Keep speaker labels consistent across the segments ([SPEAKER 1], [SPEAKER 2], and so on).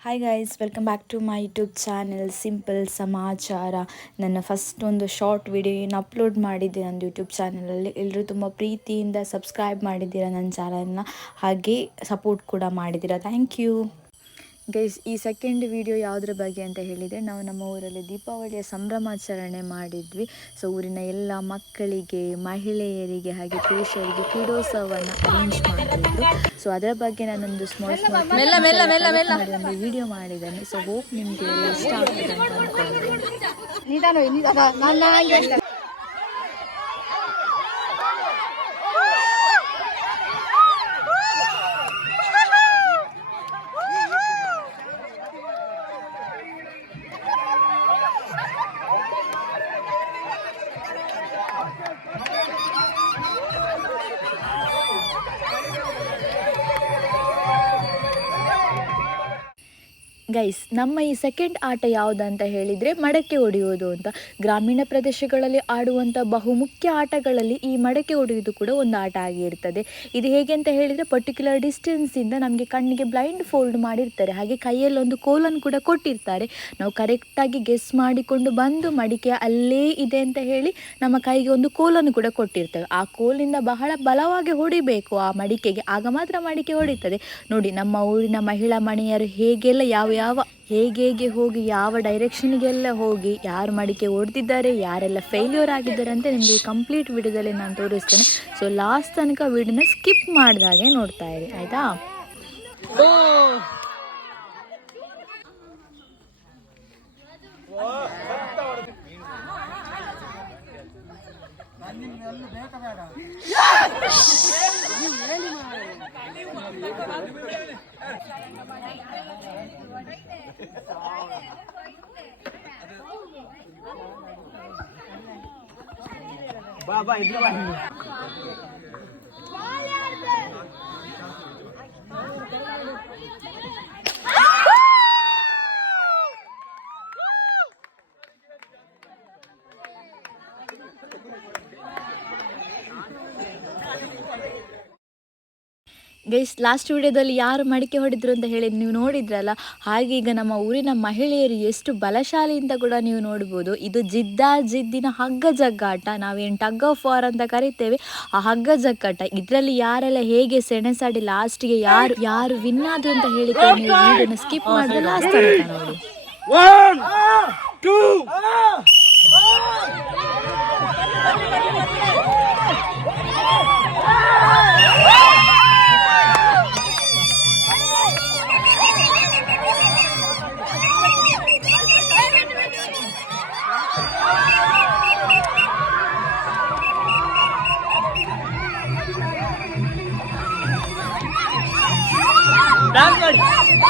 [SPEAKER 1] Hi guys welcome back to my YouTube channel simple ಸಮಾಚಾರ ನನ್ನ first ಒಂದು short video ಏನು ಅಪ್ಲೋಡ್ ಮಾಡಿದ್ದೆ ನನ್ನ ಯೂಟ್ಯೂಬ್ ಚಾನಲಲ್ಲಿ ಎಲ್ಲರೂ ತುಂಬ ಪ್ರೀತಿಯಿಂದ ಸಬ್ಸ್ಕ್ರೈಬ್ ಮಾಡಿದ್ದೀರಾ ನನ್ನ ಚಾನಲ್ನ ಹಾಗೆ ಸಪೋರ್ಟ್ ಕೂಡ ಮಾಡಿದ್ದೀರಾ. ಥ್ಯಾಂಕ್ ಯು ಗೈಸ್ ಈ ಸೆಕೆಂಡ್ ವಿಡಿಯೋ ಯಾವುದ್ರ ಬಗ್ಗೆ ಅಂತ ಹೇಳಿದರೆ ನಾವು ನಮ್ಮ ಊರಲ್ಲಿ ದೀಪಾವಳಿಯ ಸಂಭ್ರಮಾಚರಣೆ ಮಾಡಿದ್ವಿ. ಸೊ ಊರಿನ ಎಲ್ಲ ಮಕ್ಕಳಿಗೆ ಮಹಿಳೆಯರಿಗೆ ಹಾಗೆ ಪುರುಷರಿಗೆ ಕ್ರೀಡೋತ್ಸವವನ್ನು ಅರೇಂಜ್ ಮಾಡಿದ್ರು. ಸೊ ಅದರ ಬಗ್ಗೆ ನಾನೊಂದು ಸ್ಮಾಲ್ ಸ್ಮಾಲ್ ಒಂದು ವಿಡಿಯೋ ಮಾಡಿದ್ದೇನೆ. ಸೊ ಹೋಪ್ ನಿಮಗೆ ಇಷ್ಟ ಆಗ್ತದೆ ಅಂತ ಅಂದ್ಕೊಂಡಿದ್ದೇನೆ ಗೈಸ್, ನಮ್ಮ ಈ ಸೆಕೆಂಡ್ ಆಟ ಯಾವುದಂತ ಹೇಳಿದರೆ ಮಡಕೆ ಹೊಡೆಯುವುದು ಅಂತ. ಗ್ರಾಮೀಣ ಪ್ರದೇಶಗಳಲ್ಲಿ ಆಡುವಂಥ ಬಹುಮುಖ್ಯ ಆಟಗಳಲ್ಲಿ ಈ ಮಡಕೆ ಹೊಡೆಯುವುದು ಕೂಡ ಒಂದು ಆಟ ಆಗಿರ್ತದೆ ಇದು ಹೇಗೆ ಅಂತ ಹೇಳಿದರೆ ಪರ್ಟಿಕ್ಯುಲರ್ ಡಿಸ್ಟೆನ್ಸಿಂದ ನಮಗೆ ಕಣ್ಣಿಗೆ ಬ್ಲೈಂಡ್ ಫೋಲ್ಡ್ ಮಾಡಿರ್ತಾರೆ. ಹಾಗೆ ಕೈಯಲ್ಲಿ ಒಂದು ಕೋಲನ್ನು ಕೂಡ ಕೊಟ್ಟಿರ್ತಾರೆ. ನಾವು ಕರೆಕ್ಟಾಗಿ ಗೆಸ್ ಮಾಡಿಕೊಂಡು ಬಂದು ಮಡಿಕೆ ಅಲ್ಲೇ ಇದೆ ಅಂತ ಹೇಳಿ ನಮ್ಮ ಕೈಗೆ ಒಂದು ಕೋಲನ್ನು ಕೂಡ ಕೊಟ್ಟಿರ್ತೇವೆ. ಆ ಕೋಲಿಂದ ಬಹಳ ಬಲವಾಗಿ ಹೊಡಿಬೇಕು ಆ ಮಡಿಕೆಗೆ. ಆಗ ಮಾತ್ರ ಮಡಿಕೆ ಹೊಡಿತದೆ. ನೋಡಿ, ನಮ್ಮ ಊರಿನ ಮಹಿಳಾ ಮಣಿಯರು ಹೇಗೆಲ್ಲ ಯಾವ ಯಾವ, ಹೇಗೆ ಹೇಗೆ ಹೋಗಿ, ಯಾವ ಡೈರೆಕ್ಷನ್ಗೆಲ್ಲ ಹೋಗಿ, ಯಾರು ಮಡಿಕೆ ಓಡ್ತಿದ್ದಾರೆ, ಯಾರೆಲ್ಲ ಫೇಲ್ಯೂರ್ ಆಗಿದ್ದಾರೆ ಅಂತ ನಿಮಗೆ ಕಂಪ್ಲೀಟ್ ವಿಡಿಯೋದಲ್ಲಿ ನಾನು ತೋರಿಸ್ತೇನೆ. ಸೊ ಲಾಸ್ಟ್ ತನಕ ವಿಡಿಯೋನ ಸ್ಕಿಪ್ ಮಾಡಿದಾಗೆ ನೋಡ್ತಾ ಇರಿ, ಆಯಿತಾ? Vai, vai, vai. Guys last ವಿಡಿಯೋದಲ್ಲಿ ಯಾರು ಮಡಿಕೆ ಹೊಡೆದ್ರು ಅಂತ ಹೇಳಿ ನೀವು ನೋಡಿದ್ರಲ್ಲ ಹಾಗೆ ಈಗ ನಮ್ಮ ಊರಿನ ಮಹಿಳೆಯರು ಎಷ್ಟು ಬಲಶಾಲಿ ಅಂತ ಕೂಡ ನೀವು ನೋಡ್ಬೋದು. ಇದು ಜಿದ್ದ ಜಿದ್ದಿನ ಹಗ್ಗ ಜಗ್ಗಾಟ. ನಾವೇನು ಟಗ್ ಆಫ್ ವಾರ್ ಅಂತ ಕರಿತೇವೆ ಆ ಹಗ್ಗ ಜಗ್ಗಾಟ. ಇದರಲ್ಲಿ ಯಾರೆಲ್ಲ ಹೇಗೆ ಸೆಣಸಾಡಿ ಲಾಸ್ಟ್ಗೆ ಯಾರು ಯಾರು ವಿನ್ ಆದ್ರು ಅಂತ ಹೇಳಿ ನೀವು ವಿಡಿಯೋನ ಸ್ಕಿಪ್ ಮಾಡಿದ್ರೆ ಲಾಸ್ಟ್ ನೋಡಿ.
[SPEAKER 2] One,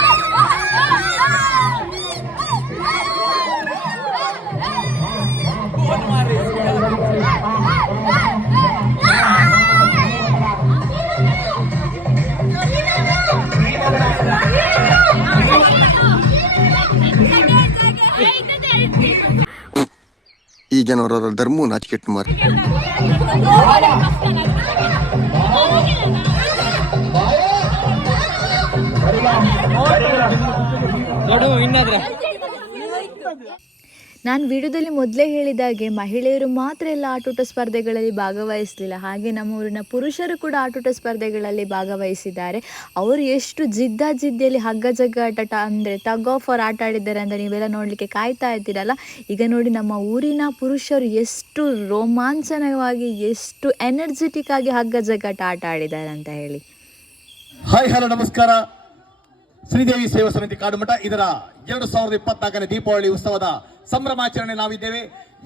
[SPEAKER 3] ಜನರ ಧರ್ಮ ನಾಚಿಕೆಟ್ಟು ಮಾರಿ.
[SPEAKER 1] ನಾನು ವಿಡಿಯೋದಲ್ಲಿ ಮೊದಲೇ ಹೇಳಿದಾಗೆ ಮಹಿಳೆಯರು ಮಾತ್ರ ಎಲ್ಲ ಆಟೋಟ ಸ್ಪರ್ಧೆಗಳಲ್ಲಿ ಭಾಗವಹಿಸಲಿಲ್ಲ. ಹಾಗೆ ನಮ್ಮ ಊರಿನ ಪುರುಷರು ಕೂಡ ಆಟೋಟ ಸ್ಪರ್ಧೆಗಳಲ್ಲಿ ಭಾಗವಹಿಸಿದ್ದಾರೆ. ಅವರು ಎಷ್ಟು ಜಿದ್ದ ಜಿದ್ದಿಯಲ್ಲಿ ಹಗ್ಗ ಜಗ್ಗಾಟ ಅಂದರೆ ಟಗ್ ಆಫ್ ಅವ್ರು ಆಟ ಆಡಿದ್ದಾರೆ ಅಂತ ನೀವೆಲ್ಲ ನೋಡಲಿಕ್ಕೆ ಕಾಯ್ತಾ ಇದ್ದೀರಲ್ಲ ಈಗ ನೋಡಿ ನಮ್ಮ ಊರಿನ ಪುರುಷರು ಎಷ್ಟು ರೋಮಾಂಚನವಾಗಿ ಎಷ್ಟು ಎನರ್ಜೆಟಿಕ್ ಆಗಿ ಹಗ್ಗ ಜಗ್ಗಾಟ ಆಟ ಆಡಿದ್ದಾರೆ ಅಂತ ಹೇಳಿ.
[SPEAKER 4] ಹಾಯ್ ಹಲೋ ನಮಸ್ಕಾರ. ಶ್ರೀದೇವಿ ಸೇವಾ ಸಮಿತಿ ಕಾಡುಮಠ, ಇದರ ಎರಡು ಸಾವಿರದ ಇಪ್ಪತ್ನಾಲ್ಕನೇ ದೀಪಾವಳಿ ಉತ್ಸವದ ಸಂಭ್ರಮಾಚರಣೆ ನಾವಿದ್ದೇವೆ.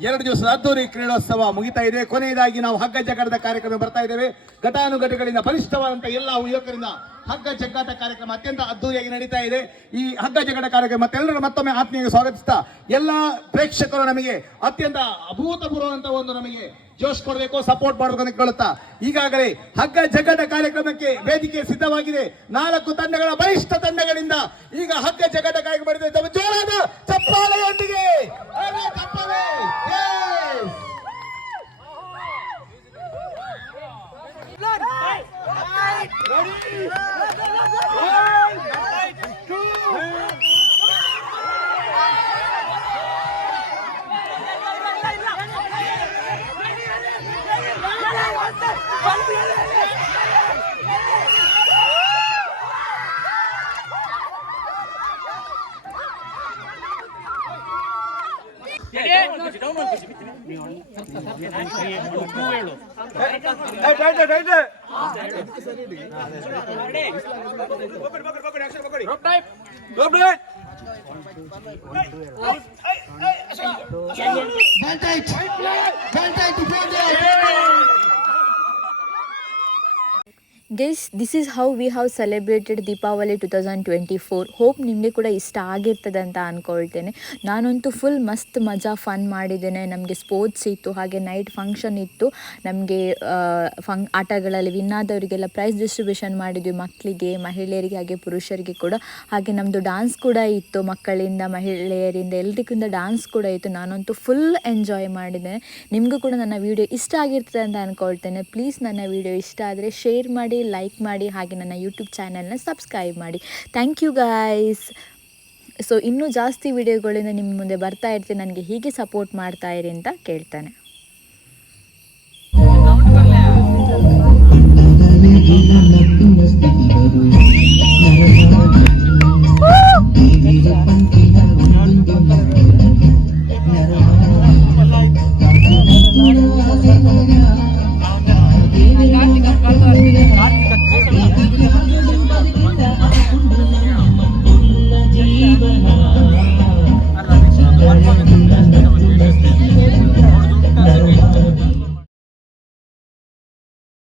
[SPEAKER 4] ಎರಡು ದಿವಸದ ಅದ್ದೂರಿ ಕ್ರೀಡೋತ್ಸವ ಮುಗಿತಾ ಇದೆ. ಕೊನೆಯದಾಗಿ ನಾವು ಹಗ್ಗ ಜಗಡದ ಕಾರ್ಯಕ್ರಮ ಬರ್ತಾ ಇದ್ದೇವೆ. ಘಟಾನುಘಟಿಗಳಿಂದ ಬಲಿಷ್ಠವಾದಂತಹ ಎಲ್ಲ ಯುವಕರಿಂದ ಹಗ್ಗ ಜಗ್ಗಾಟ ಕಾರ್ಯಕ್ರಮ ಅತ್ಯಂತ ಅದ್ದೂರಿಯಾಗಿ ನಡೀತಾ ಇದೆ. ಈ ಹಗ್ಗ ಜಗ್ಗಾಟ ಕಾರ್ಯಕ್ರಮ ಮತ್ತೆಲ್ಲರೂ ಮತ್ತೊಮ್ಮೆ ಆತ್ಮೀಯ ಸ್ವಾಗತಿಸ್ತಾ, ಎಲ್ಲ ಪ್ರೇಕ್ಷಕರು ನಮಗೆ ಅತ್ಯಂತ ಅಭೂತಪೂರ್ವಂತ ಒಂದು ನಮಗೆ ಜೋಶ್ ಕೊಡಬೇಕು ಸಪೋರ್ಟ್ ಮಾಡಬೇಕು ಅಂತ ಕೇಳುತ್ತಾ, ಈಗಾಗಲೇ ಹಗ್ಗ ಜಗ್ಗಾಟ ಕಾರ್ಯಕ್ರಮಕ್ಕೆ ವೇದಿಕೆ ಸಿದ್ಧವಾಗಿದೆ. ನಾಲ್ಕು ತಂಡಗಳ ಬಲಿಷ್ಠ ತಂಡಗಳಿಂದ ಈಗ ಹಗ್ಗ ಜಗ್ಗಾಟ ಕಾರ್ಯಕ್ರಮ ಜೋರಾದ ಚಪ್ಪಾಳೆಯೊಂದಿಗೆ.
[SPEAKER 2] బంటైట్ బంటైట్
[SPEAKER 1] guess this is how we have celebrated Deepavali two thousand twenty four hope ನಿಮಗೆ ಕೂಡ ಇಷ್ಟ ಆಗಿರ್ತದೆ ಅಂತ ಅಂದ್ಕೊಳ್ತೇನೆ ನಾನಂತೂ ಫುಲ್ ಮಸ್ತ್ ಮಜಾ ಫನ್ ಮಾಡಿದ್ದೇನೆ. ನಮಗೆ ಸ್ಪೋರ್ಟ್ಸ್ ಇತ್ತು, ಹಾಗೆ ನೈಟ್ ಫಂಕ್ಷನ್ ಇತ್ತು. ನಮಗೆ ಫಂ ಆಟಗಳಲ್ಲಿ ವಿನ್ ಆದವರಿಗೆಲ್ಲ ಪ್ರೈಸ್ ಡಿಸ್ಟ್ರಿಬ್ಯೂಷನ್ ಮಾಡಿದ್ವಿ, ಮಕ್ಕಳಿಗೆ, ಮಹಿಳೆಯರಿಗೆ, ಹಾಗೆ ಪುರುಷರಿಗೆ ಕೂಡ. ಹಾಗೆ ನಮ್ಮದು ಡಾನ್ಸ್ ಕೂಡ ಇತ್ತು, ಮಕ್ಕಳಿಂದ, ಮಹಿಳೆಯರಿಂದ ಎಲ್ರಿಗಿಂತ ಡಾನ್ಸ್ ಕೂಡ ಇತ್ತು. ನಾನಂತೂ ಫುಲ್ ಎಂಜಾಯ್ ಮಾಡಿದ್ದೇನೆ. ನಿಮಗೂ ಕೂಡ ನನ್ನ ವಿಡಿಯೋ ಇಷ್ಟ ಆಗಿರ್ತದೆ ಅಂತ ಅಂದ್ಕೊಳ್ತೇನೆ ಪ್ಲೀಸ್ ನನ್ನ ವಿಡಿಯೋ ಇಷ್ಟ ಆದರೆ ಶೇರ್ ಮಾಡಿ ಲೈಕ್ ಮಾಡಿ ಹಾಗೆ ನನ್ನ ಯೂಟ್ಯೂಬ್ ಚಾನಲ್ನ ಸಬ್ಸ್ಕ್ರೈಬ್ ಮಾಡಿ. ಥ್ಯಾಂಕ್ ಯು ಗಾಯ್ಸ್ ಸೊ ಇನ್ನೂ ಜಾಸ್ತಿ ವಿಡಿಯೋಗಳಿಂದ ನಿಮ್ಮ ಮುಂದೆ ಬರ್ತಾ ಇರ್ತೀನಿ. ನನಗೆ ಹೀಗೆ ಸಪೋರ್ಟ್ ಮಾಡ್ತಾ ಇರಿ ಅಂತ ಕೇಳ್ತಾನೆ.